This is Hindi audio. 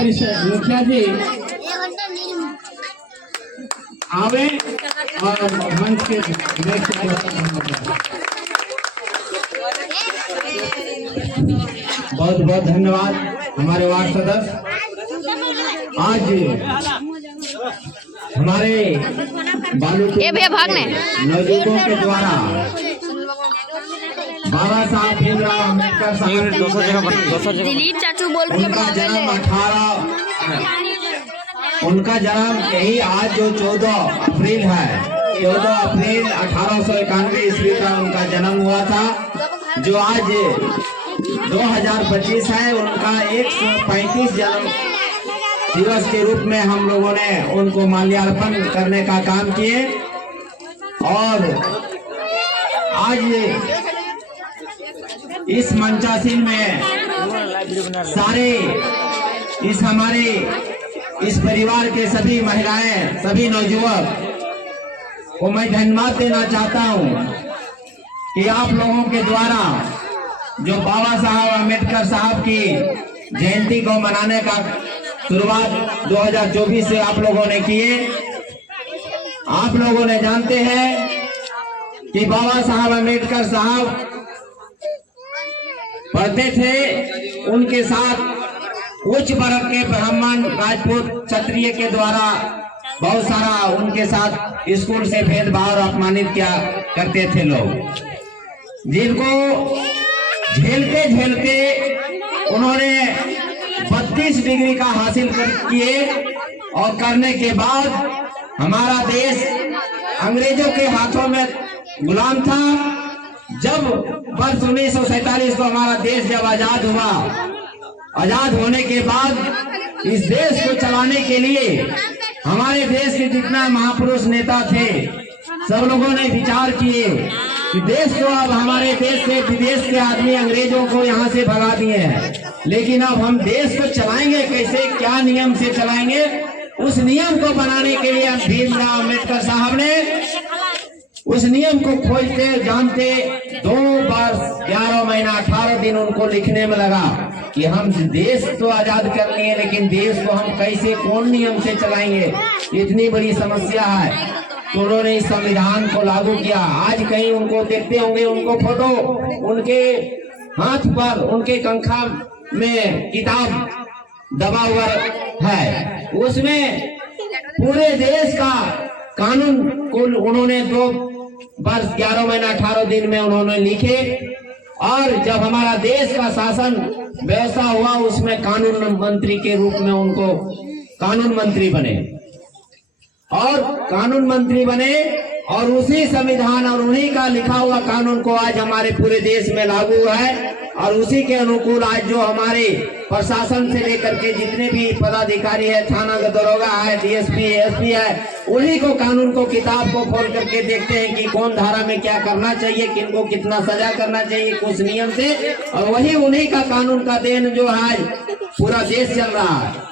परिषद मुखिया जी आवे और मंच के बहुत बहुत धन्यवाद हमारे वार्ड सदस्य। आज हमारे नवयुवकों के द्वारा बाबा साहब भीमराव अम्बेडकर साहब दिलीप चाचू बोल के उनका जन्म यही आज जो 14 अप्रैल है, 14 अप्रैल 1891 ईस्वी का उनका जन्म हुआ था, जो आज 2025 है। उनका 135 जन्म दिवस के रूप में हम लोगों ने उनको माल्यार्पण करने का काम किए। और आज इस मंचासीन में सारे हमारे इस परिवार के सभी महिलाएं, सभी नौजुवक को मैं धन्यवाद देना चाहता हूं कि आप लोगों के द्वारा जो बाबा साहब अम्बेडकर साहब की जयंती को मनाने का शुरुआत 2024 से आप लोगों ने किए। आप लोगों ने जानते हैं कि बाबा साहब अम्बेडकर साहब पढ़ते थे, उनके साथ उच्च वर्ग के ब्राह्मण, राजपूत, क्षत्रिय के द्वारा बहुत सारा उनके साथ स्कूल से भेदभाव और अपमानित किया करते थे लोग, जिनको झेलते झेलते उन्होंने 32 डिग्री का हासिल किए और करने के बाद हमारा देश अंग्रेजों के हाथों में गुलाम था। जब वर्ष 1947 को हमारा देश जब आजाद हुआ, आजाद होने के बाद इस देश को चलाने के लिए हमारे देश के जितना महापुरुष नेता थे, सब लोगों ने विचार किए कि देश को अब हमारे देश से विदेश के आदमी अंग्रेजों को यहाँ से भगा दिए हैं, लेकिन अब हम देश को चलाएंगे कैसे, क्या नियम से चलाएंगे, उस नियम को बनाने के लिए भीमराव अम्बेडकर साहब ने उस नियम को खोजते जानते 2 वर्ष 11 महीना 18 दिन उनको लिखने में लगा कि हम देश तो आजाद कर लिए, लेकिन देश को हम कैसे, कौन नियम से चलाएंगे, इतनी बड़ी समस्या है। तो उन्होंने इस संविधान को लागू किया। आज कहीं उनको देखते होंगे, उनको फोटो उनके हाथ पर, उनके कंखा में किताब दबा हुआ है, उसमें पूरे देश का कानून को उन्होंने 2 वर्ष 11 महीना 18 दिन में उन्होंने लिखे। और जब हमारा देश का शासन व्यवस्था हुआ, उसमें कानून मंत्री के रूप में उनको कानून मंत्री बने और उसी संविधान और उन्हीं का लिखा हुआ कानून को आज हमारे पूरे देश में लागू है। और उसी के अनुकूल आज जो हमारे प्रशासन से लेकर के जितने भी पदाधिकारी है, थाना का दरोगा है, डीएसपी, एसपी है, उन्हीं को कानून को, किताब को खोल करके देखते हैं कि कौन धारा में क्या करना चाहिए, किनको कितना सजा करना चाहिए, कुछ नियम से। और वही उन्हीं का कानून का देन जो आज पूरा देश चल रहा है।